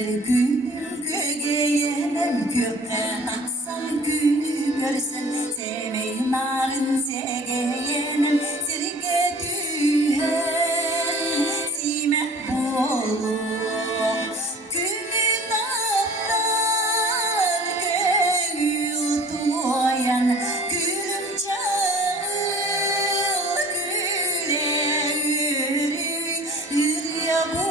bir gün Күөгэйээнэм kökке taksam günü görsün sevmeyi narın segeyenim sirge tühen simek bolup günü taptan göğül tuyan gülüm çağıl güle yürü ya bu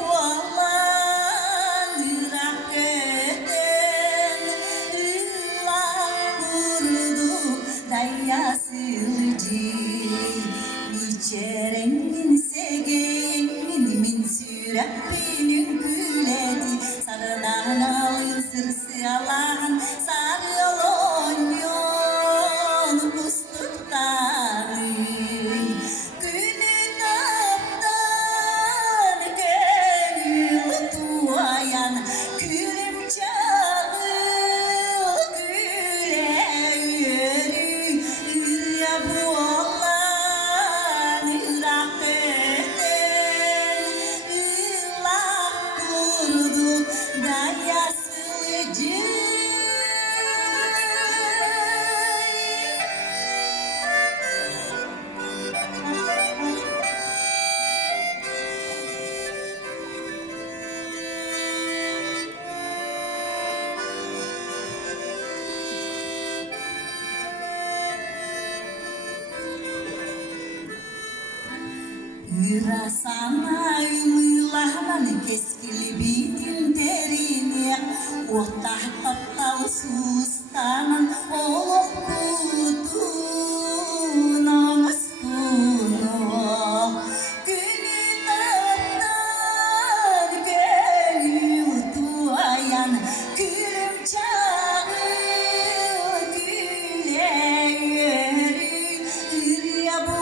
İçerengin segeyin min süreppinin küledi sarıdan alın sırsı alan sarılon yon kustuktan günü taptan gönül tuayan külüm çağıl güle yürü ya bu Yrasana ymylahman keskili bitin terini Otah tattal suustanan oloh kutun ongustuno Günü taptan gönül tuayan gülüm çağıl güle yürü ya bu